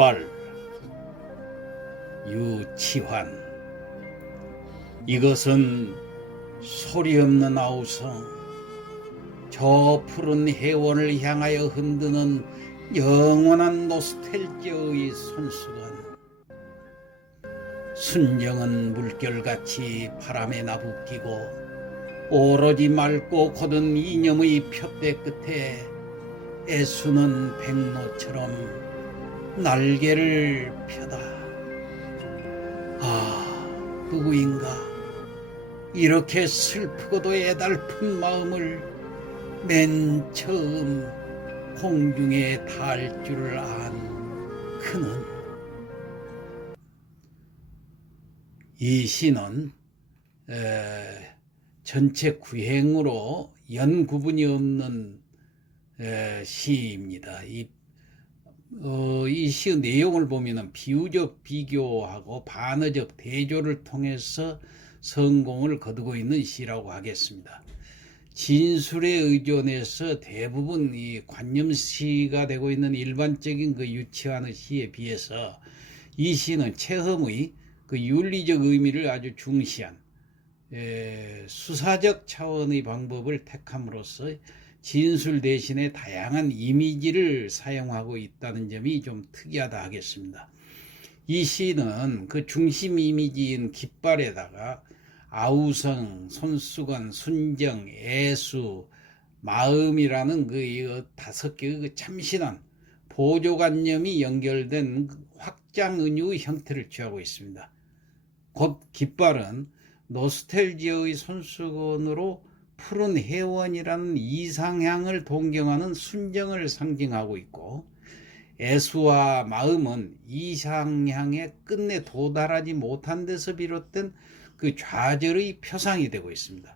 깃발 유치환. 이것은 소리 없는 아우성, 저 푸른 해원을 향하여 흔드는 영원한 노스텔지어의 손수건. 순정은 물결같이 바람에 나부끼고 오로지 맑고 곧은 이념의 푯대 끝에 애수는 백로처럼 날개를 펴다. 아, 누구인가 이렇게 슬프고도 애달픈 마음을 맨 처음 공중에 닿을 줄 안 그는. 이 시는 전체 구행으로 연구분이 없는 시입니다. 이 시의 내용을 보면은 비유적 비교하고 반어적 대조를 통해서 성공을 거두고 있는 시라고 하겠습니다. 진술에 의존해서 대부분 이 관념시가 되고 있는 일반적인 그 유치하는 시에 비해서 이 시는 체험의 그 윤리적 의미를 아주 중시한 수사적 차원의 방법을 택함으로써 진술 대신에 다양한 이미지를 사용하고 있다는 점이 좀 특이하다 하겠습니다. 이 시는 그 중심 이미지인 깃발에다가 아우성, 손수건, 순정, 애수, 마음이라는 그 5개의 그 참신한 보조관념이 연결된 확장은유의 형태를 취하고 있습니다. 곧 깃발은 노스텔지어의 손수건으로 푸른 해원이라는 이상향을 동경하는 순정을 상징하고 있고, 애수와 마음은 이상향에 끝내 도달하지 못한 데서 비롯된 그 좌절의 표상이 되고 있습니다.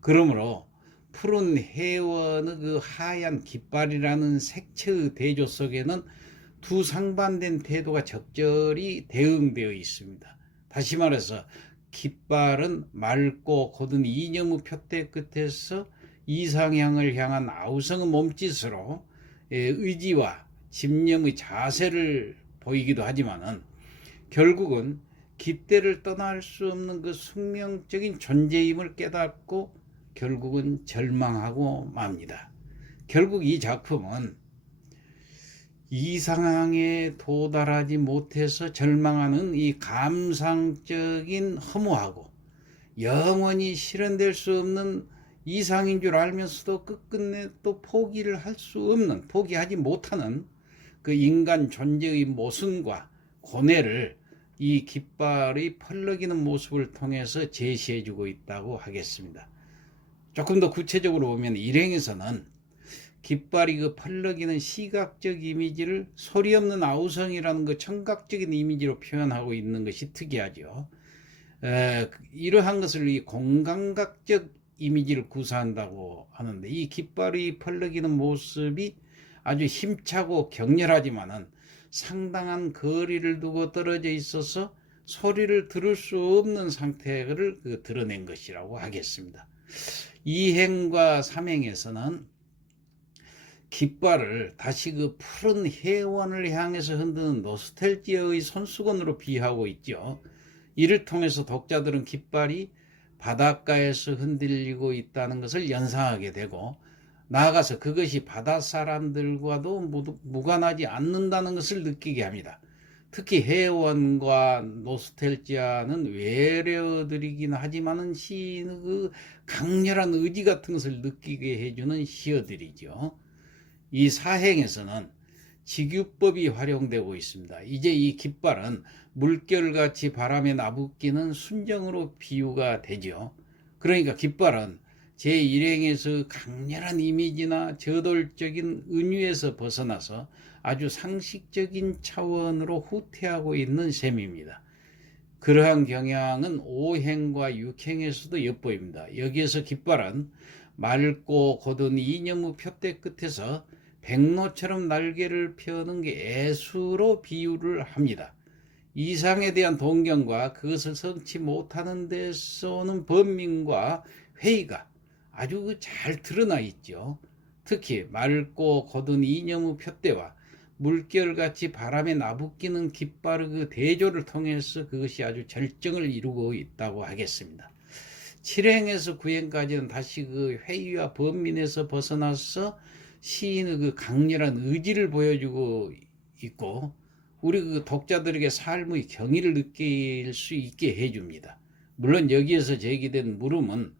그러므로 푸른 해원의 그 하얀 깃발이라는 색채의 대조 속에는 두 상반된 태도가 적절히 대응되어 있습니다. 다시 말해서 깃발은 맑고 곧은 이념의 푯대 끝에서 이상향을 향한 아우성의 몸짓으로 의지와 집념의 자세를 보이기도 하지만은 결국은 깃대를 떠날 수 없는 그 숙명적인 존재임을 깨닫고 결국은 절망하고 맙니다. 결국 이 작품은 이상향에 도달하지 못해서 절망하는 이 감상적인 허무하고 영원히 실현될 수 없는 이상인 줄 알면서도 끝끝내 또 포기를 할 수 없는, 포기하지 못하는 그 인간 존재의 모순과 고뇌를 이 깃발의 펄럭이는 모습을 통해서 제시해주고 있다고 하겠습니다. 조금 더 구체적으로 보면 일행에서는 깃발이 그 펄럭이는 시각적 이미지를 소리 없는 아우성이라는 그 청각적인 이미지로 표현하고 있는 것이 특이하죠. 이러한 것을 이 공감각적 이미지를 구사한다고 하는데, 이 깃발이 펄럭이는 모습이 아주 힘차고 격렬하지만은 상당한 거리를 두고 떨어져 있어서 소리를 들을 수 없는 상태를 드러낸 것이라고 하겠습니다. 2행과 3행에서는 깃발을 다시 그 푸른 해원을 향해서 흔드는 노스텔지어의 손수건으로 비유하고 있죠. 이를 통해서 독자들은 깃발이 바닷가에서 흔들리고 있다는 것을 연상하게 되고, 나아가서 그것이 바다 사람들과도 무관하지 않는다는 것을 느끼게 합니다. 특히 해원과 노스텔지아는 외래어들이긴 하지만은 시인의 그 강렬한 의지 같은 것을 느끼게 해주는 시어들이죠. 이 사행에서는 직유법이 활용되고 있습니다. 이제 이 깃발은 물결같이 바람에 나부끼는 순정으로 비유가 되죠. 그러니까 깃발은 제1행에서 강렬한 이미지나 저돌적인 은유에서 벗어나서 아주 상식적인 차원으로 후퇴하고 있는 셈입니다. 그러한 경향은 5행과 6행에서도 엿보입니다. 여기에서 깃발은 맑고 곧은 이념의 푯대 끝에서 백로처럼 날개를 펴는 게 애수로 비유를 합니다. 이상에 대한 동경과 그것을 성취 못하는 데서 오는 번민과 회의가 아주 잘 드러나 있죠. 특히 맑고 곧은 이념의 푯대와 물결같이 바람에 나부끼는 깃발의 그 대조를 통해서 그것이 아주 절정을 이루고 있다고 하겠습니다. 7행에서 9행까지는 다시 그 회의와 번민에서 벗어나서 시인의 그 강렬한 의지를 보여주고 있고, 우리 그 독자들에게 삶의 경의를 느낄 수 있게 해줍니다. 물론 여기에서 제기된 물음은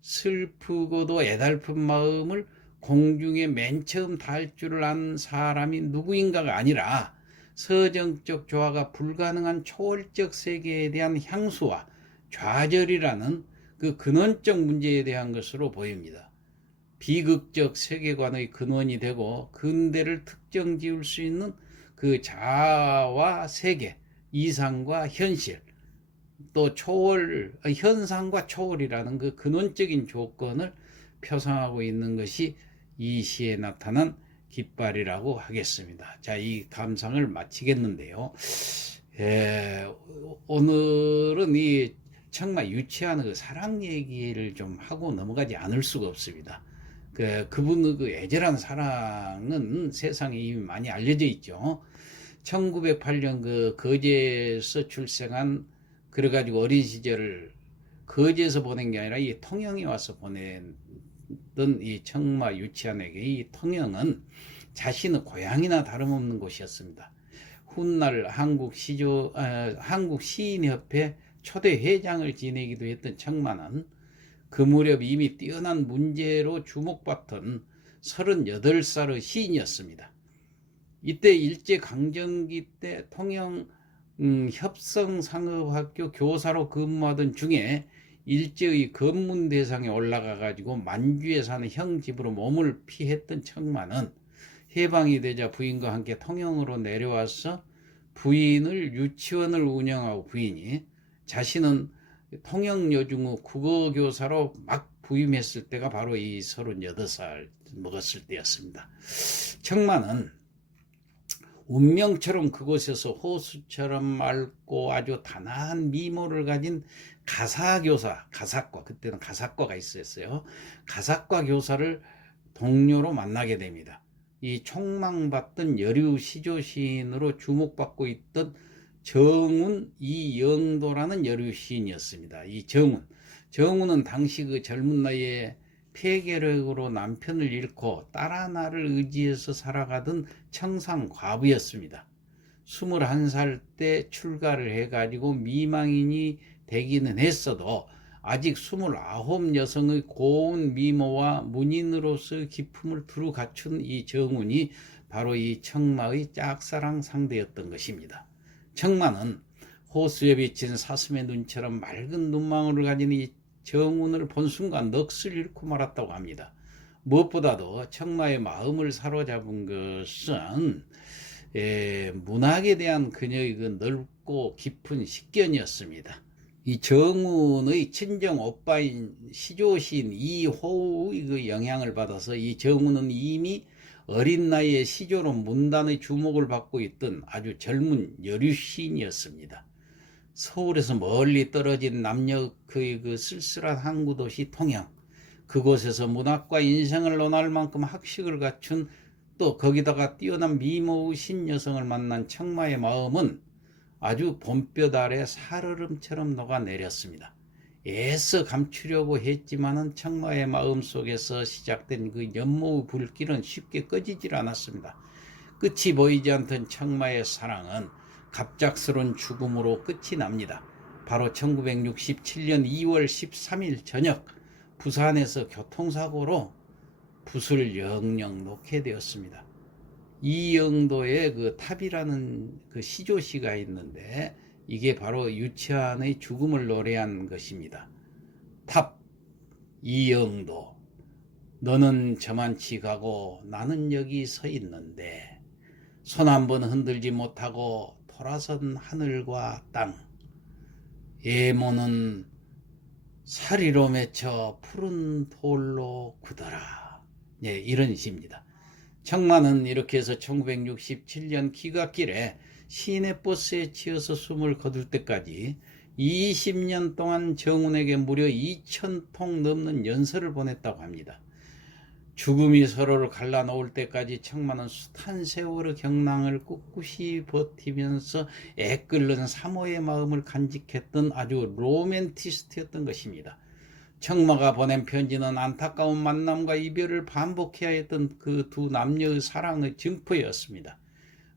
슬프고도 애달픈 마음을 공중에 맨 처음 닿을 줄을 아는 사람이 누구인가가 아니라 서정적 조화가 불가능한 초월적 세계에 대한 향수와 좌절이라는 그 근원적 문제에 대한 것으로 보입니다. 비극적 세계관의 근원이 되고 근대를 특정 지을 수 있는 그 자아와 세계, 이상과 현실, 또 초월, 현상과 초월이라는 그 근원적인 조건을 표상하고 있는 것이 이 시에 나타난 깃발이라고 하겠습니다. 자, 이 감상을 마치겠는데요. 오늘은 이 정말 유치한 그 사랑 얘기를 좀 하고 넘어가지 않을 수가 없습니다. 그분의 그 애절한 사랑은 세상에 이미 많이 알려져 있죠. 1908년 그 거제에서 출생한, 그래가지고 어린 시절을 거제에서 보낸 게 아니라 이 통영에 와서 보냈던 이 청마 유치한에게 이 통영은 자신의 고향이나 다름없는 곳이었습니다. 훗날 한국 시인협회 초대 회장을 지내기도 했던 청마는 그 무렵 이미 뛰어난 문제로 주목받던 38살의 시인이었습니다. 이때 일제강점기 때 통영 협성상업학교 교사로 근무하던 중에 일제의 검문 대상에 올라가 가지고 만주에 사는 형 집으로 몸을 피했던 청마는 해방이 되자 부인과 함께 통영으로 내려와서 부인을 유치원을 운영하고, 부인이 자신은 통영여중의 국어교사로 막 부임했을 때가 바로 이 38살 먹었을 때였습니다. 청마는 운명처럼 그곳에서 호수처럼 맑고 아주 단아한 미모를 가진 가사교사, 그때는 가사과가 있었어요. 가사과 교사를 동료로 만나게 됩니다. 이 촉망받던 여류 시조 시인으로 주목받고 있던 정운 이영도라는 여류 시인이었습니다. 이 정운은 당시 그 젊은 나이에 폐결핵으로 남편을 잃고 딸 하나를 의지해서 살아가던 청상 과부였습니다. 21살 때 출가를 해가지고 미망인이 되기는 했어도 아직 29 여성의 고운 미모와 문인으로서의 기품을 두루 갖춘 이 정운이 바로 이 청마의 짝사랑 상대였던 것입니다. 청마는 호수에 비친 사슴의 눈처럼 맑은 눈망울을 가진 이 정운을 본 순간 넋을 잃고 말았다고 합니다. 무엇보다도 청마의 마음을 사로잡은 것은 문학에 대한 그녀의 그 넓고 깊은 식견이었습니다. 이 정운의 친정 오빠인 시조시인 이호우의 그 영향을 받아서 이 정운은 이미 어린 나이에 시조로 문단의 주목을 받고 있던 아주 젊은 여류 시인이었습니다. 서울에서 멀리 떨어진 남녘의 그 쓸쓸한 항구 도시 통영, 그곳에서 문학과 인생을 논할 만큼 학식을 갖춘, 또 거기다가 뛰어난 미모의 신여성을 만난 청마의 마음은 아주 봄볕 아래 살얼음처럼 녹아내렸습니다. 애써 감추려고 했지만은 청마의 마음 속에서 시작된 그 연모의 불길은 쉽게 꺼지질 않았습니다. 끝이 보이지 않던 청마의 사랑은 갑작스러운 죽음으로 끝이 납니다. 바로 1967년 2월 13일 저녁 부산에서 교통사고로 붓을 영영 놓게 되었습니다. 이영도의 그 탑이라는 그 시조시가 있는데 이게 바로 유치한의 죽음을 노래한 것입니다. 탑, 이영도, 너는 저만치 가고 나는 여기 서 있는데 손 한 번 흔들지 못하고 돌아선 하늘과 땅, 예모는 사리로 맺혀 푸른 돌로 굳어라. 예, 이런 시입니다. 청마는 이렇게 해서 1967년 귀갓길에 시내 버스에 치여서 숨을 거둘 때까지 20년 동안 정운에게 무려 2,000통 넘는 연설을 보냈다고 합니다. 죽음이 서로를 갈라놓을 때까지 청마는 숱한 세월의 경랑을 꿋꿋이 버티면서 애끓는 사모의 마음을 간직했던 아주 로맨티스트였던 것입니다. 청마가 보낸 편지는 안타까운 만남과 이별을 반복해야 했던 그 두 남녀의 사랑의 증거였습니다.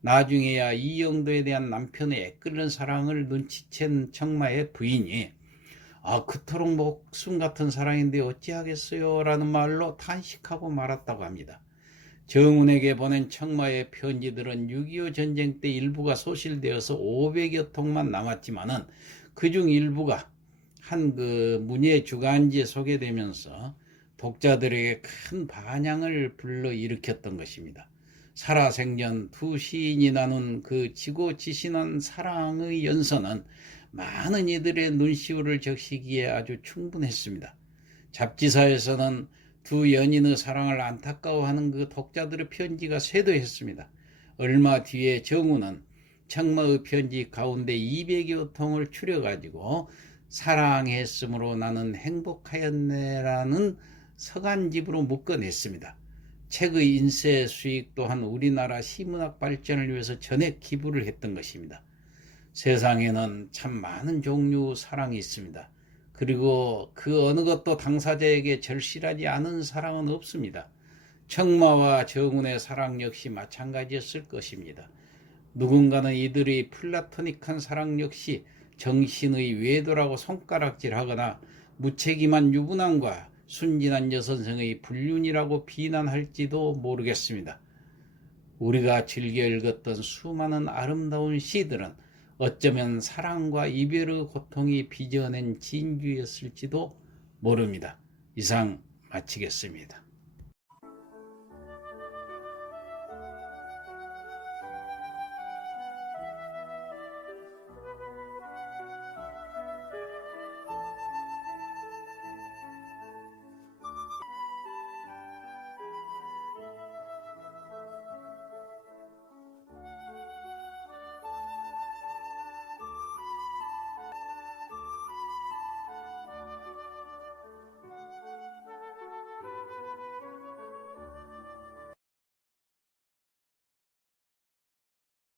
나중에야 이영도에 대한 남편의 애끓는 사랑을 눈치챈 청마의 부인이 그토록 목숨 같은 사랑인데 어찌하겠어요 라는 말로 탄식하고 말았다고 합니다. 정운에게 보낸 청마의 편지들은 6.25 전쟁 때 일부가 소실되어서 500여 통만 남았지만은 그중 일부가 한 그 문예 주간지에 소개되면서 독자들에게 큰 반향을 불러일으켰던 것입니다. 살아생전 두 시인이 나눈 그 지고지신한 사랑의 연서는 많은 이들의 눈시울을 적시기에 아주 충분했습니다. 잡지사에서는 두 연인의 사랑을 안타까워하는 그 독자들의 편지가 쇄도했습니다. 얼마 뒤에 정우는 청마의 편지 가운데 200여 통을 추려가지고 사랑했으므로 나는 행복하였네라는 서간집으로 묶어냈습니다. 책의 인쇄 수익 또한 우리나라 시문학 발전을 위해서 전액 기부를 했던 것입니다. 세상에는 참 많은 종류 사랑이 있습니다. 그리고 그 어느 것도 당사자에게 절실하지 않은 사랑은 없습니다. 청마와 정운의 사랑 역시 마찬가지였을 것입니다. 누군가는 이들의 플라토닉한 사랑 역시 정신의 외도라고 손가락질하거나 무책임한 유부남과 순진한 여선생의 불륜이라고 비난할지도 모르겠습니다. 우리가 즐겨 읽었던 수많은 아름다운 시들은 어쩌면 사랑과 이별의 고통이 빚어낸 진주였을지도 모릅니다. 이상 마치겠습니다.